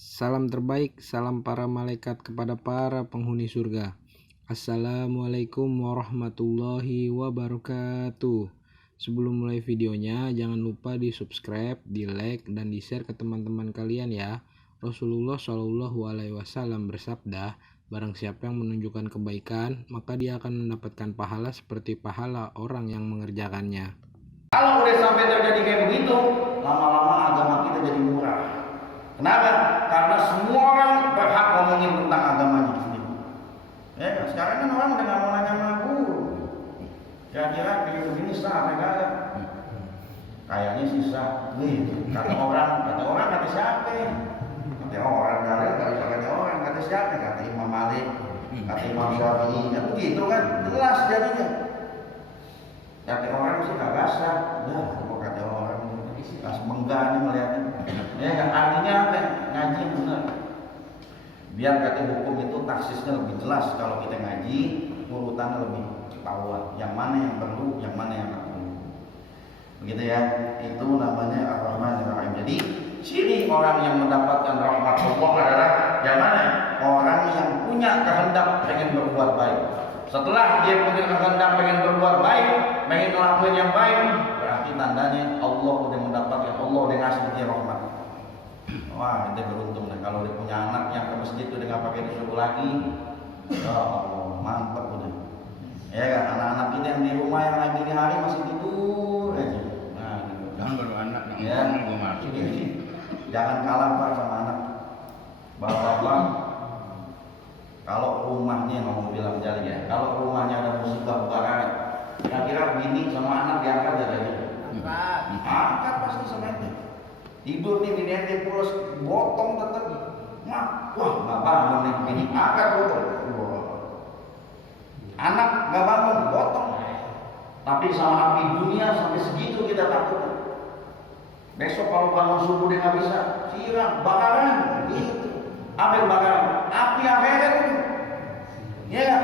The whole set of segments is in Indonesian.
Salam terbaik, salam para malaikat kepada para penghuni surga. Assalamualaikum warahmatullahi wabarakatuh. Sebelum mulai videonya, jangan lupa di subscribe, di like, dan di share ke teman-teman kalian ya. Rasulullah Shallallahu Alaihi Wasallam bersabda, barang siapa yang menunjukkan kebaikan, maka dia akan mendapatkan pahala seperti pahala orang yang mengerjakannya. Kalau udah sampai terjadi kayak begitu, lama-lama agama kita jadi murah. Kenapa? Karena semua orang berhak ngomongin tentang agamanya sendiri. Ya, sekarang kan orang udah nggak mau nanya sama guru. Kira-kira begini sah, enggak? Kayaknya sih sah. Kata orang kata siapa? Kata orang kata orang kata siapa? Kata Imam Malik, kata Imam Syafi'i, kan begitu kan? Jelas jadinya. Kata orang sih nggak basah, ya kok kata orang pas menggani melihatnya. Ya artinya apa? Ngaji benar. Biar kata hukum itu taksisnya lebih jelas kalau kita ngaji, urutannya lebih ketahuan. Yang mana yang perlu, yang mana yang nggak perlu. Begitu ya. Itu namanya Ar-Rahman-Ar-Rahim. Jadi sini orang yang mendapatkan rahmat Allah adalah yang mana? Orang yang punya kehendak pengen berbuat baik. Setelah dia punya kehendak pengen berbuat baik, pengen ngelakuin yang baik, berarti tandanya Allah udah mendapatkan, Allah udah ngasih dia rahmat. Wah, dia beruntung deh kalau dia punya anak yang ke masjid udah nggak pakai disuruh lagi. Ya Allah, mantap udah. Ya kan, anak-anak kita yang di rumah yang lagi di hari masih tidur aja. Nah, gitu. Jangan baru anak Ya, gue masuk. jangan kalah Pak sama anak. Bapak-bapak, kalau rumahnya mau bilang jali ya, kalau rumahnya ada musibah kebakaran, kira-kira bini sama anak diangkat ya dari angkat pasti sama itu. Tidur nih bini ente pulas botong tetap, wah nggak bangun nih bini angkat botong. Anak nggak bangun botong. Tapi sama api dunia sampai segitu kita takut. Besok kalau bangun subuh dia nggak bisa, siram bakaran gitu. Apa yang bakaran? Api akhirat itu. Ya,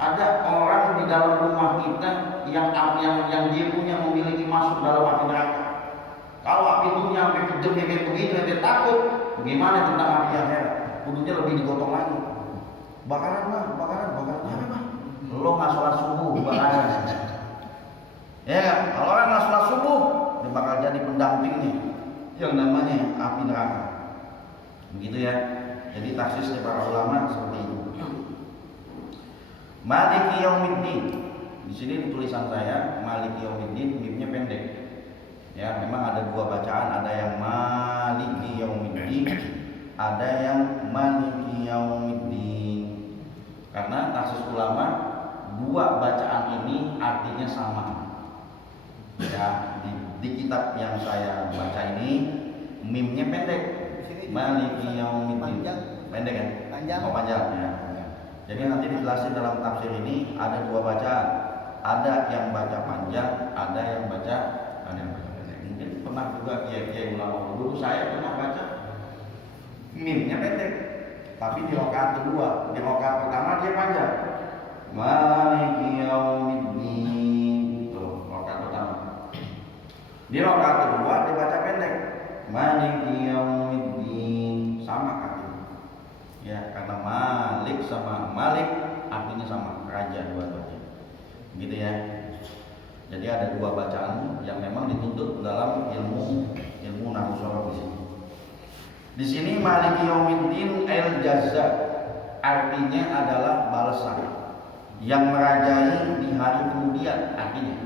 ada orang di dalam rumah kita yang dia punya memiliki masuk dalam api neraka. Kalau api dunia sampai kejam kayak begitu, dia takut. Bagaimana tentang api akhirat? Kudunya lebih digotong lagi. Bakaran apa mah? Lo nggak sholat subuh bakaran. Ya, kalau orang nggak sholat subuh, dia bakal jadi pendampingnya yang namanya api neraka. Begitu ya. Jadi taksisnya para ulama seperti itu. Maliki Yaumiddin. Di sini di tulisan saya Maliki Yaumiddin, mimnya pendek. Ya, memang ada dua bacaan, ada yang Maliki Yaumiddin, ada yang Maliki Yaumiddin. Karena taksis ulama dua bacaan ini artinya sama. Ya, di kitab yang saya baca ini mimnya pendek. Maliki Yaumiddin. Pendek kan? Panjang. Oh, panjang ya. Jadi nanti dijelasin dalam tafsir ini ada dua bacaan. Ada yang baca panjang, ada yang baca pendek. Mungkin pernah juga kiai-kiai ulama dulu saya pernah baca mimnya pendek. Tapi di rakaat kedua, di rakaat pertama dia panjang. Maliki Yaumiddin. Tuh, rakaat pertama. Di rakaat kedua dia baca pendek. Maliki Yaumiddin, sama artinya. Ya, karena Malik sama Malik artinya sama, raja dua-duanya. Gitu ya. Jadi ada dua bacaan yang memang dituntut dalam ilmu nahwu sharaf di sini. Di sini Maliki Yaumiddin al-jaza artinya adalah balasan yang merajai di hari kemudian artinya.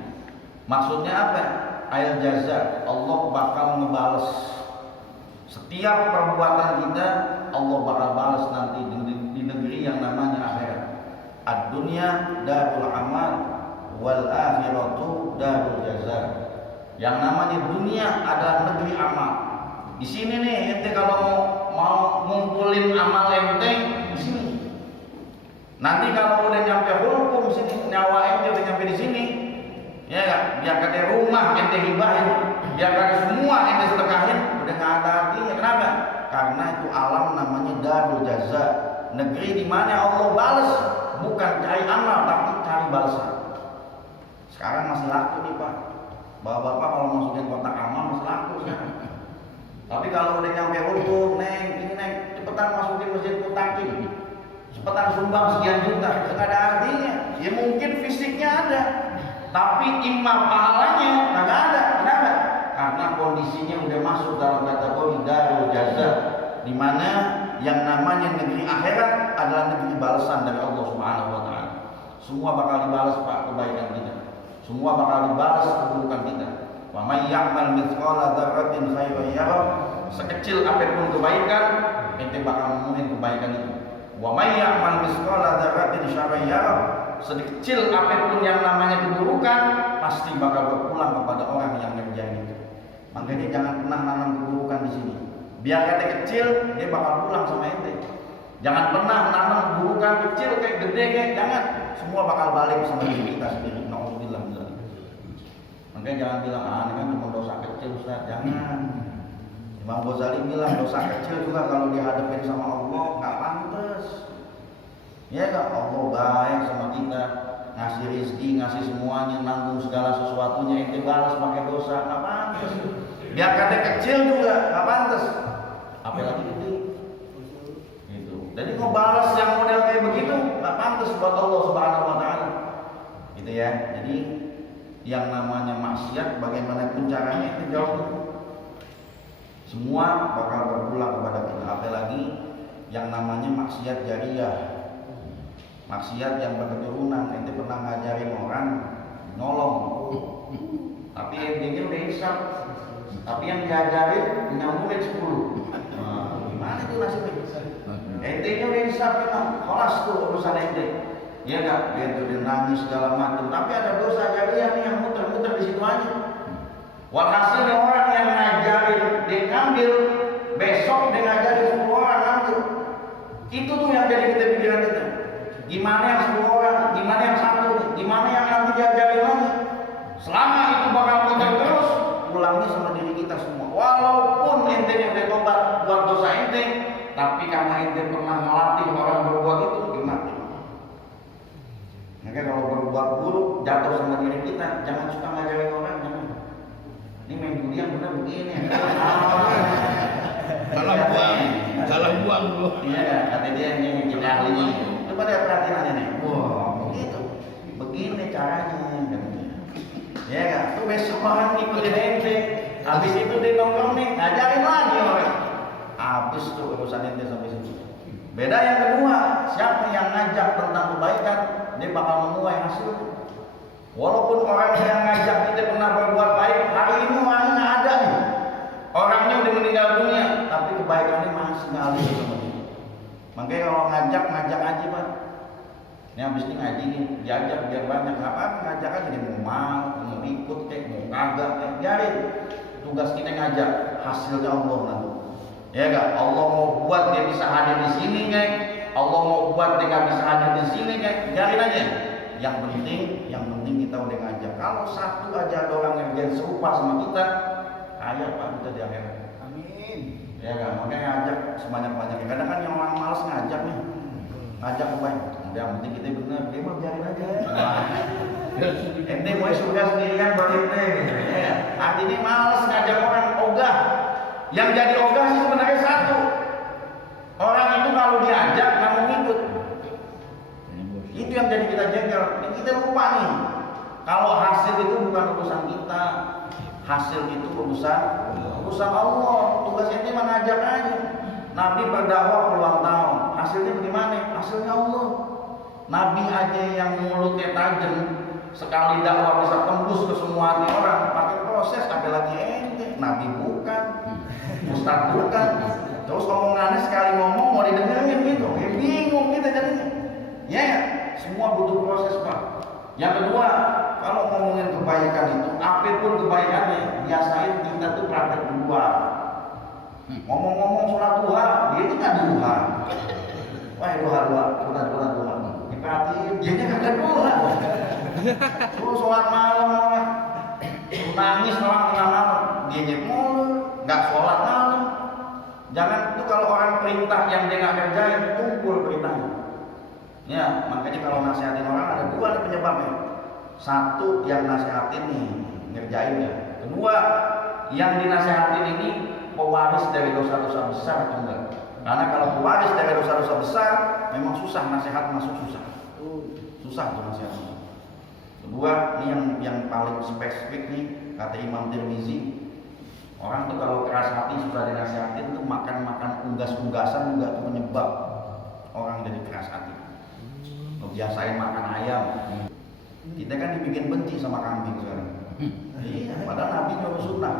Maksudnya apa? Al-jaza, Allah bakal ngebales setiap perbuatan kita, Allah bakal balas nanti di negeri yang namanya akhirat. Ad-dunya darul amal wal akhiratu darul jaza. Yang namanya dunia adalah negeri amal. Di sini nih ente kalau mau ngumpulin amal ente di sini. Nanti kalau udah nyampe hukum sini, nyawa ente udah nyampe di sini. Ya enggak, biar kata rumah ente hibahin, biar kata semua ente sedekahin, udah nggak ada artinya. Kenapa? Karena itu alam namanya darul jaza, negeri di mana Allah balas, bukan cari amal tapi cari balasan. Sekarang masih laku nih Pak. Bapak-bapak kalau masukin kotak amal masih laku sekarang. Tapi kalau udah nyampe hukum, neng, ini neng, cepetan sumbang sekian juta, nggak ada artinya. Ya mungkin fisiknya ada, tapi imam pahalanya nggak ada. Kenapa? Karena kondisinya udah masuk dalam kategori darul jaza, di mana yang namanya negeri akhirat adalah negeri balasan dari Allah Subhanahu wa taala. Semua bakal dibalas Pak kebaikan kita. Semua bakal dibalas keburukan kita. Wa may ya'mal mithqala dzarratin khairan yarah. Sekecil apapun kebaikan, ente bakal nemuin kebaikan itu. Wa may ya'mal mithqala dzarratin syarran yarah. Sekecil apapun yang namanya keburukan, pasti bakal berpulang kepada orang yang ngerjain itu. Makanya jangan pernah nanam keburukan di sini. Biar kata kecil, dia bakal pulang sama ente. Jangan pernah nanam keburukan kecil kayak gede kayak, jangan. Semua bakal balik sama diri kita sendiri. Nauzubillah min dzalik. Makanya jangan bilang, ini kan cuma dosa kecil Ustaz. Jangan. Imam Ghazali bilang dosa kecil juga kalau dihadapin sama Allah nggak pantas. Ya kan, Allah baik sama kita, ngasih rezeki, ngasih semuanya, nanggung segala sesuatunya, ente balas pakai dosa, nggak pantas. Biar kata kecil juga nggak pantas, apalagi gede. Gitu. Jadi mau balas yang model kayak begitu nggak pantas buat Allah Subhanahu wa taala. Gitu ya. Jadi yang namanya maksiat bagaimanapun caranya itu jauh. Semua bakal berpulang kepada kita. Apalagi yang namanya maksiat jariyah. Maksiat yang berketurunan. Ente pernah ngajarin orang nolong, tapi ente udah hisap, tapi yang diajarin punya murid 10. Gimana itu nasibnya? Ente-nya udah hisap memang, kelas tuh urusan ente. Iya enggak? Dia nangis segala macam, tapi ada dosa jariah nih yang muter-muter di situ aja. Walhasil orang yang ngajarin dia ngambil, besok dia ngajarin 10 orang ngambil. Itu tuh yang jadi kita pikiran kita. Gimana yang 10 orang, gimana yang satu, gimana yang nanti diajarin lagi. Selama itu bakal muter terus, pulangnya sama diri kita semua. Walaupun ente yang udah tobat buat dosa ente, tapi karena ente pernah melatih orang berbuat itu, gimana? Maka kalau berbuat buruk jatuh sama diri kita, jangan suka ngajarin orang. Jangan. Ini main judi yang benar begini. Salah buang bro. Iya kan? Kata dia yang kita ahlinya. Coba lihat perhatiin aja nih. Wah, begitu. Begini caranya. Ya kan? Tuh besok orang ngikutin ente. Habis itu dia nongkrong nih, ngajarin lagi orang. Habis tuh urusan ente sampai situ. Beda yang kedua, siapa yang ngajak tentang kebaikan, dia bakal menuai hasil. Walaupun orang yang ngajak kita pernah berbuat baik, hari ini orangnya nggak ada nih. Orangnya udah meninggal dunia, tapi kebaikannya masih ngalir sama dia. Makanya kalau ngajak aja Pak. Ini habis ini ngaji nih, diajak biar banyak. Apa ngajak aja dia mau ikut kayak mau kagak, biarin. Tugas kita ngajak, hasilnya Allah nanti. Ya enggak? Allah mau buat dia bisa hadir di sini kayak, Allah mau buat dia nggak bisa hadir di sini kayak, biarin aja. Yang penting kita udah ngajak. Kalau satu aja ada orang yang jadi serupa sama kita, kaya Pak kita di akhirat. Amin. Ya kan, makanya ngajak sebanyak-banyaknya. Kadang kan yang orang malas ngajak nih, ngajak apa? Yang penting kita bener, dia mau biarin aja. Ente mau surga sendirian baru ente. Ya, artinya malas ngajak orang ogah. Yang jadi ogah sih sebenarnya satu. Orang itu kalau diajak nggak mau ngikut. Itu yang jadi kita jengkel. Kita lupa nih. Kalau hasil itu bukan urusan kita, hasil itu urusan Allah. Tugas ente mengajak aja. Nabi berdakwah puluhan tahun. Hasilnya bagaimana? Hasilnya Allah. Nabi aja yang mulutnya tajam, sekali dakwah bisa tembus ke semua hati orang. Pakai proses, apalagi ente. Nabi bukan, Ustaz bukan. Terus omongannya sekali ngomong mau didengerin gitu. Ya bingung kita jadinya. Ya, semua butuh proses Pak. Yang kedua, kalau ngomongin kebaikan itu, apapun kebaikannya, biasain kita tuh praktek dua. Ngomong-ngomong sholat duha, dia itu nggak duha. Wah duha. Diperhatiin, dia nggak duha. Terus sholat malam, nangis malam tengah malam, dia mulu, nggak sholat malam. Jangan tuh kalau orang perintah yang dia nggak kerjain, tumpul perintahnya. Ya, makanya kalau nasihatin orang ada dua nih penyebabnya. Satu yang nasihatin nih, ngerjain ya. Kedua, yang dinasehatin ini pewaris dari dosa-dosa besar atau enggak? Karena kalau pewaris dari dosa dosa besar, memang susah nasihat masuk susah. Susah tuh nasihat masuk. Kedua, ini yang paling spesifik nih, kata Imam Tirmizi, orang tuh kalau keras hati susah dinasihatin tuh makan unggas-unggasan juga tuh menyebab orang jadi keras hati. Ngebiasain makan ayam. Kita kan dibikin benci sama kambing sekarang. Iya, padahal Nabi nyuruh sunnah.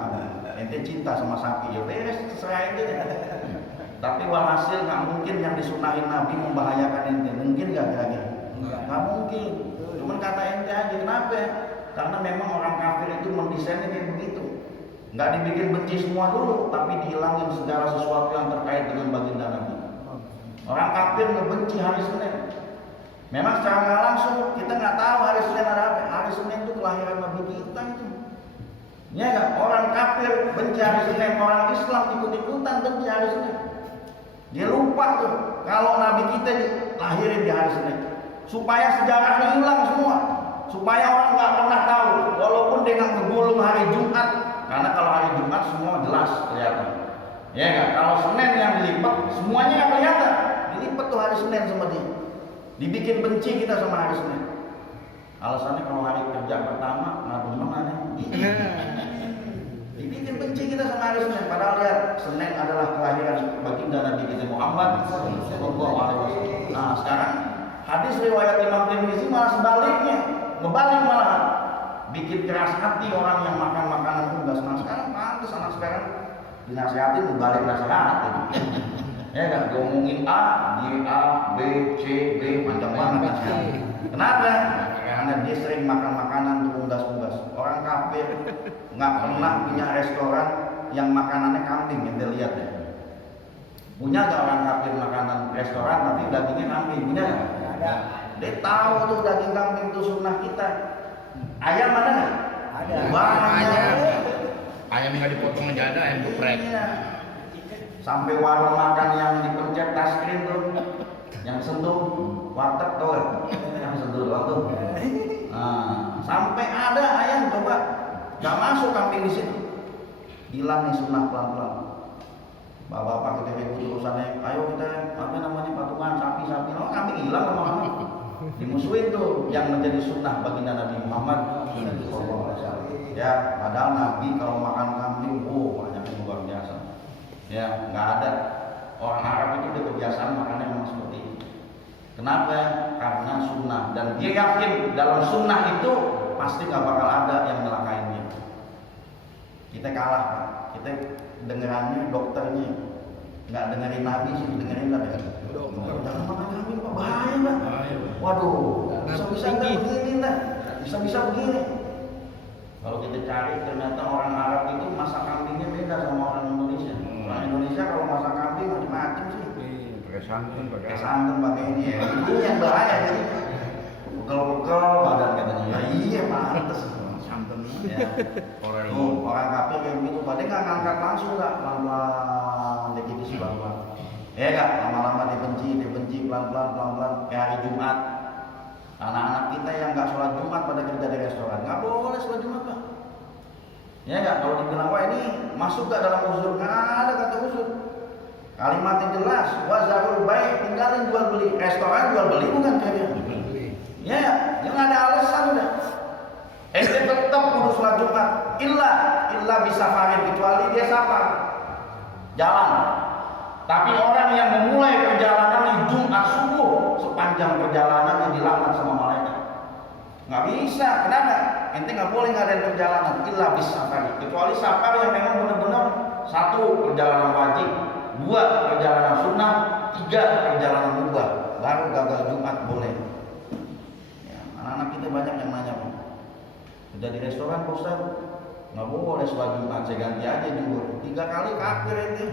Ente cinta sama sapi, ya beres, terserah ente deh. Tapi walhasil nggak mungkin yang disunahin Nabi membahayakan ente. Mungkin nggak kira-kira? Nggak mungkin. Cuman kata ente aja, kenapa? Karena memang orang kafir itu mendesainnya kayak begitu. Nggak dibikin benci semua dulu, tapi dihilangin segala sesuatu yang terkait dengan baginda Nabi. Orang kafir ngebenci hari Senin. Memang secara nggak langsung kita nggak tahu hari Senin ada apa. Hari Senin itu kelahiran Nabi kita itu. Ya kan? Orang kafir benci hari Senin, orang Islam ikut-ikutan benci hari Senin. Dia lupa tuh kalau Nabi kita dilahirin di hari Senin, supaya sejarahnya hilang semua, supaya orang nggak pernah tahu, walaupun dengan ngegulung hari Jumat, karena kalau hari Jumat semua jelas kelihatan. Ya kan? Kalau Senin yang dilipat, semuanya nggak kelihatan. Dilipat tuh hari Senin sama dia. Dibikin benci kita sama hari Senin. Alasannya kalau hari kerja pertama nggak mana dibikin benci kita sama hari Senin. Padahal lihat, Senin adalah kelahiran baginda Nabi kita Muhammad Sallallahu Alaihi Wasallam. Nah sekarang hadis riwayat Imam Tirmizi malah sebaliknya, ngebalik malah, bikin keras hati orang yang makan makanan unggas. Nah sekarang pantas anak sekarang dinasihatin ngebalik nasihatin. Ya kan, ngomongin A, di A, B, C, D, macam banget nasihat. Kenapa? Karena dia sering makan makanan unggas-unggas. Orang kafir nggak pernah punya restoran yang makanannya kambing, yang dia lihat ya. Punya nggak orang kafir makanan restoran tapi dagingnya kambing? Punya nggak? Ada. Dia tahu tuh daging kambing itu sunnah kita. Ayam ada nggak? Ada. Banyak. Ayam yang dipotong aja ada, ayam geprek. Iya. Sampai warung makan yang dipencet touchscreen tuh, yang sentuh warteg tuh, yang sentuh doang tuh. Nah, sampai ada ayam coba nggak masuk kambing di situ, hilang nih sunnah pelan-pelan. Bapak-bapak kita ribut urusannya, ayo kita apa namanya patungan sapi-sapi, oh kambing hilang lama-lama. Dimusuhin tuh yang menjadi sunnah baginda Nabi Muhammad Sallallahu Alaihi Wasallam. Ya, padahal Nabi kalau makan kambing, banyak yang luar biasa. Ya, nggak ada. Orang Arab itu udah kebiasaan makannya memang seperti itu. Kenapa? Karena sunnah, dan dia yakin dalam sunnah itu pasti nggak bakal ada yang nyelakain dia. Kita kalah, Pak. Kita dengerannya dokternya, nggak dengerin Nabi sih, dengerin lah. Jangan makan kambing, Pak, bahaya, Pak. Waduh, bisa-bisa begini, Pak. Bisa-bisa begini. Kalau kita cari ternyata orang Arab itu masak kambingnya beda sama orang Indonesia. Orang Indonesia kalau masak kambing macam-macam sih. Pakai santan, pakai ini ya. Ini yang bahaya jadi. Pegel-pegel badan katanya. Ya iya pantes. santan. Ya. Orang kafir kayak begitu, padahal nggak ngangkat langsung nggak, pelan-pelan dia gitu pelan-pelan. Ya nggak, lama-lama dibenci pelan-pelan kayak hari Jumat. Anak-anak kita yang nggak sholat Jumat pada kerja di restoran, nggak boleh sholat Jumat, Pak. Ya nggak, kalau dibilang wah ini masuk nggak dalam uzur, nggak ada kata uzur. Kalimatnya jelas, wazarul baik, tinggalin jual beli. Restoran jual beli bukan kalian. Ya, nggak ada alasan udah. Ente tetap kudu sholat Jumat, illa bisa farid, kecuali dia safar jalan. Tapi orang yang memulai perjalanan di Jumat subuh, sepanjang perjalanan yang dilaknat sama malaikat. Nggak bisa, kenapa? Ente nggak boleh ngadain perjalanan, illa bisa safar, kecuali safar yang memang benar-benar satu perjalanan wajib, dua perjalanan sunnah, tiga perjalanan mubah, baru gagal Jumat boleh. Ya, anak-anak kita banyak yang nanya, udah di restoran Pak Ustaz, nggak boleh sholat Jumat, saya ganti aja juga. 3 kali kafir ente.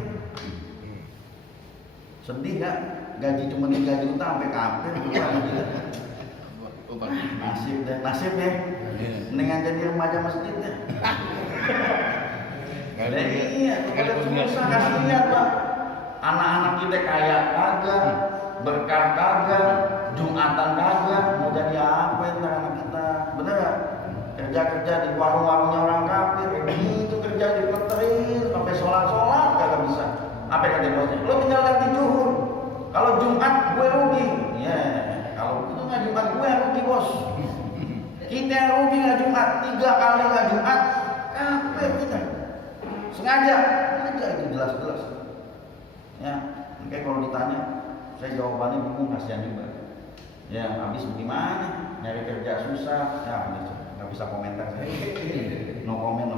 Sedih gak? Gaji cuma 3 juta sampai kafir. Nasib deh. Mendingan jadi remaja masjid deh. Iya, kita susah kasih lihat Pak. Anak-anak kita kaya kagak, berkah kagak, Jumatan kagak, mau jadi apa entar anak kita? Bener gak? Kerja di warung-warungnya orang kafir, itu kerja di peterin sampai sholat kagak bisa. Apa kata bosnya? Lo tinggal ganti zuhur. Kalau Jumat 3 kali nggak Jumat, kafir kita. Sengaja itu jelas-jelas. Ya, mungkin kalau ditanya, saya jawabannya bingung, kasihan juga. Ya, habis bagaimana? Nyari kerja susah, ya nggak bisa komentar saya. No comment.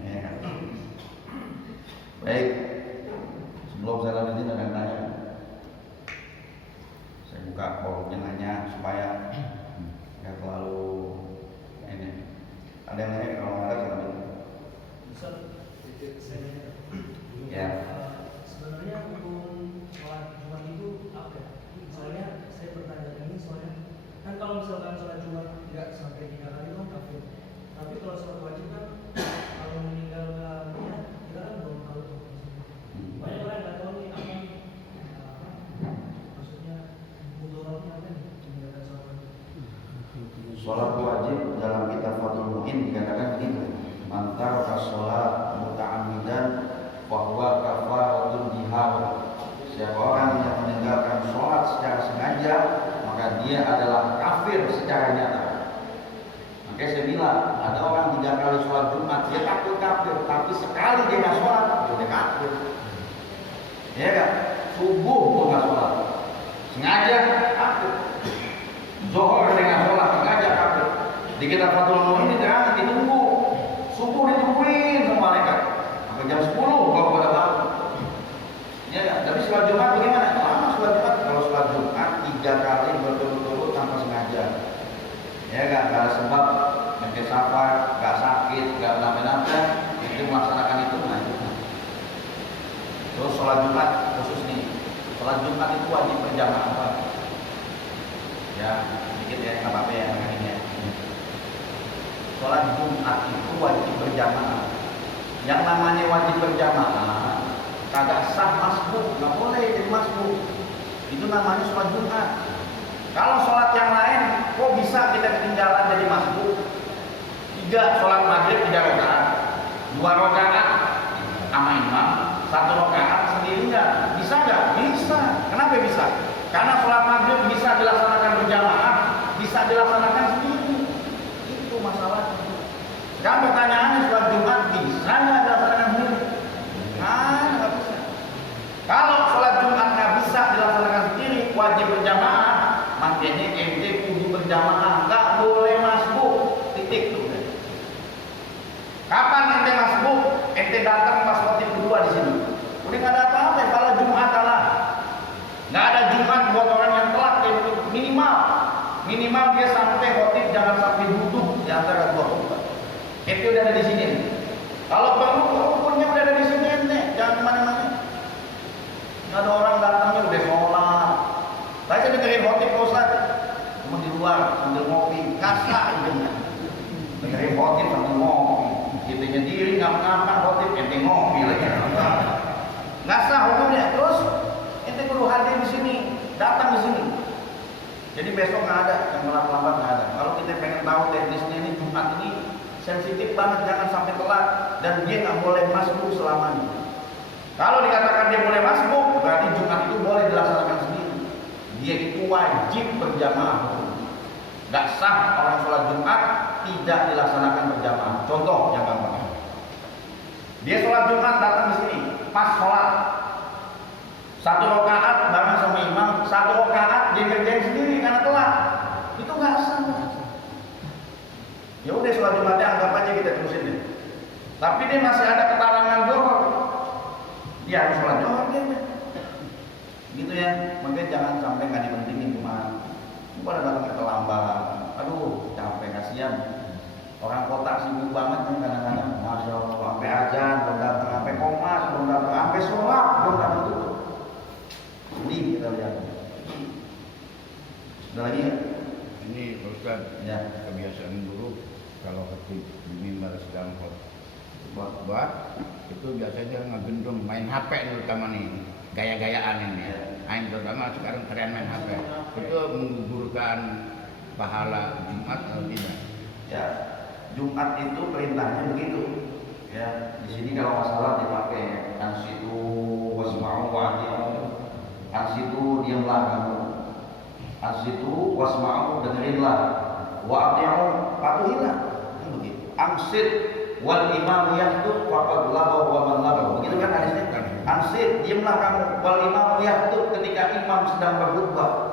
Ya. Baik, sebelum saya lanjutin ada yang tanya. Saya buka forumnya nanya supaya nggak terlalu ini. Ada yang nanya, kalau nggak ada saya lanjutin. Ya. Sebenarnya hukum sholat Jumat itu apa? Soalnya saya bertanya ini soalnya kan kalau misalkan sholat Jumat nggak sampai 3 kali kan kafir. Tapi kalau sholat wajib kan kalau meninggalkannya kita kan belum tahu tuh. Banyak orang nggak tahu nih apa maksudnya mudaratnya apa nih meninggalkan sholat wajib. Sholat wajib dalam kitab Fathul Mu'in dikatakan begini: man taraka sholat muta'ammidan bahwa kafaratun bihar. Siapa orang yang meninggalkan sholat secara sengaja, maka dia adalah kafir secara nyata. Makanya saya bilang, ada orang 3 kali sholat Jumat, dia takut kafir, tapi sekali dia nggak sholat, dia kafir. Ya kan? Subuh pun nggak sholat, sengaja kafir. Zuhur dia nggak sholat, sengaja kafir. Di kitab Fathul Mu'in diterangkan, ditunggu, subuh ditungguin sama malaikat. Jam 10 baru pada bangun. Ya kan? Tapi sholat Jumat bagaimana? Lama sholat Jumat. Kalau sholat Jumat 3 kali berturut-turut tanpa sengaja. Ya kan? Gak ada sebab, nanti safar, gak sakit, gak kenapa-napa, itu melaksanakan itu. Nah, itu. Terus sholat Jumat khusus nih. Sholat Jumat itu wajib berjamaah. Ya, sedikit ya, nggak apa-apa ya ini ya. Sholat Jumat itu wajib berjamaah. Yang namanya wajib berjamaah kagak sah masbuk, nggak boleh jadi masbuk. Itu namanya sholat Jumat. Kalau sholat yang lain, kok bisa kita ketinggalan jadi masbuk? 3 sholat maghrib 3 rakaat, 2 rakaat sama imam, 1 rakaat sendirinya. Bisa nggak? Bisa. Kenapa bisa? Karena sholat maghrib bisa dilaksanakan berjamaah, bisa dilaksanakan sendiri. Itu masalahnya. Sekarang pertanyaannya, sholat Jumat bisa nggak dilaksanakan sendiri? Nggak bisa. Kalau sholat Jumat nggak bisa dilaksanakan sendiri, wajib berjamaah, makanya ente kudu berjamaah, nggak boleh masbuk. Titik tuh. Kapan ente masbuk? Ente datang pas khotib kedua di sini. Udah nggak ada apa-apa, kalau Jumat kalah. Nggak ada Jumat buat orang yang telat, minimal dia sampai khotib, jangan sampai duduk di antara 2 khutbah. Ente udah ada di sini. Kalau perlu rukunnya udah ada di sini ente, jangan kemana-mana. Nggak ada orang datangnya udah sholat. Saya dengerin khotib Pak Ustaz, cuma di luar sambil ngopi, kasar idenya. Dengerin khotib sambil ngopi, kita diri nggak ngapa khotib, ente ngopi lagi. Nggak sah hukumnya. Terus ente perlu hadir di sini, datang di sini. Jadi besok nggak ada, yang lambat nggak ada. Kalau kita pengen tahu teknisnya ini Jumat ini sensitif banget, jangan sampai telat, dan dia nggak boleh masbuk selamanya. Kalau dikatakan dia boleh masbuk, berarti Jumat itu boleh dilaksanakan sendiri. Dia itu wajib berjamaah. Nggak sah orang sholat Jumat tidak dilaksanakan berjamaah. Contoh yang gampang. Dia sholat Jumat datang di sini, pas sholat 1 rakaat bareng sama imam, 1 rakaat dia kerjain sendiri karena telat. Itu nggak sah. Ya udah sholat Jumatnya anggap aja kita terusin deh. Tapi dia masih ada ketalangan zuhur, dia harus sholat zuhur dia. Gitu ya. Makanya jangan sampai nggak dipentingin Jumat. Pada datang terlambat. Aduh, capek, kasihan. Orang kota sibuk banget kan kadang-kadang. Masya Allah, sampai azan belum datang, sampai komas belum datang, sampai sholat belum datang dulu. Sedih kita lihat. Sudah lagi ya? Ini Pak Ustaz, Ya. kebiasaan buruk kalau ketik di mimbar sedang khotbah itu biasanya ngegendong main HP terutama nih, gaya-gayaan ini. Ain terutama sekarang tren main HP. Itu menggugurkan pahala Jumat atau tidak? Ya, Jumat itu perintahnya begitu. Ya, di sini kalau masalah dipakai ansitu wasma'u wa'ati'u. Ansitu diamlah kamu. Ansitu wasma'u dengerinlah. Wa'ati'u patuhilah. Kan begitu. Angsit wal imam yahtub faqad laghaw wa man laghaw. Begitu kan hadisnya? Angsit, diamlah kamu, wal imam yahtub, ketika imam sedang berkhutbah.